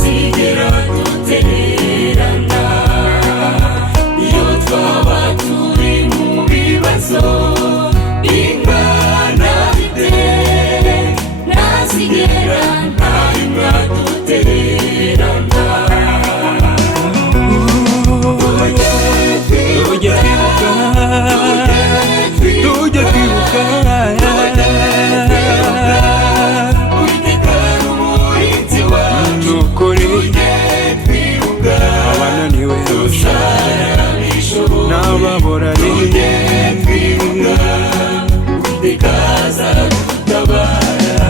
ntazigera dutererana iyo twaba turi mu bibazo bingana bite ntazigera nta rimwe adutererana tujye twibuka Uwiteka n'umurinzi wacu n'ukuri abananiwe n'ababoranye Uwiteka azadutabara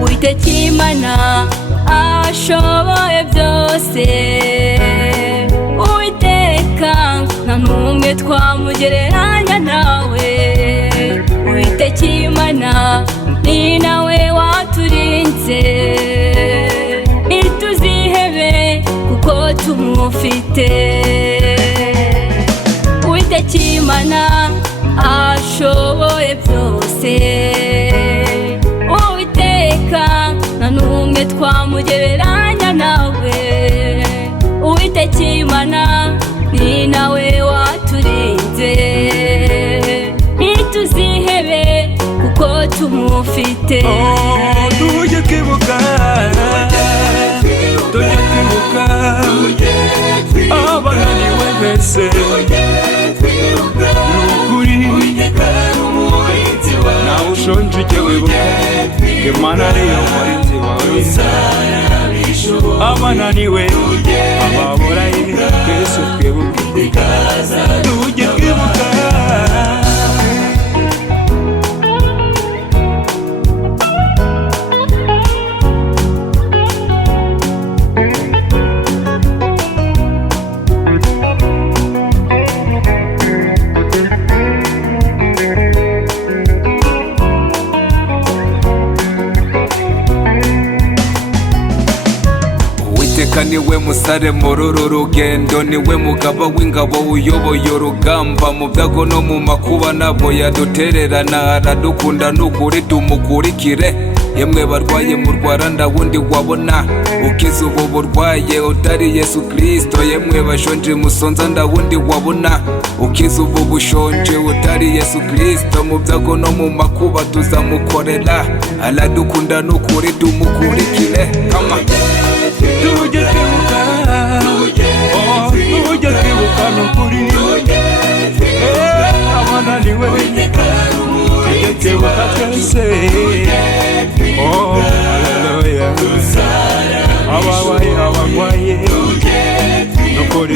Uwiteka Imana ashoboye byose Uwiteka nta n'umwe twamugereranya nawe Uwiteka Imana ni nawe waturinze ntituzihebe kuko tumufite Uwiteka Imana ashoboye byose Uwiteka nta n'umwe twamugereranya nawe Uwiteka Imana ni nawe waturinze ntituzihebe kuko tumufite tujye twibuka abananiwe bese n'ukuri nawe ushonje ujye wibuka Imana ariyo murinzi wawe abananiwe ababoraye twese twibuke tujye twibuka Uwiteka niwe musare muri uru rugendo niwe mugaba w'ingabo uyoboye urugamba mu byago no mu makuba ntabwo yadutererana aradukunda n'ukuri tumukurikire yemwe barwaye murwara ndawundi wabona ukiza ubu burwaye utari Yesu Kristo yemwe bashonje musonza ndawundi wabona ukiza ubu bushonje utari Yesu Kristo mu byago no mu makuba tuzamukorera aradukunda n'ukuri tumukurikire kama tujye twibuka n'ukuri abananiwe tujye twibuka twese haleluya ababaye abarwaye n'ukuri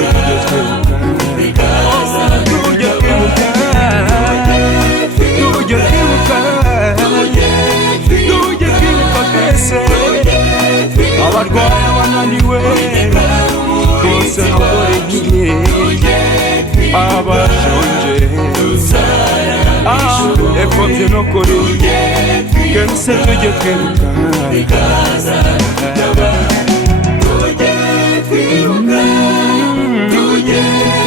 tujye twibuka twese abarwaye abananiwe bose n'ukuri abashonje epfobye n'ukuri twese tujye twibuka tujye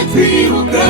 twibuka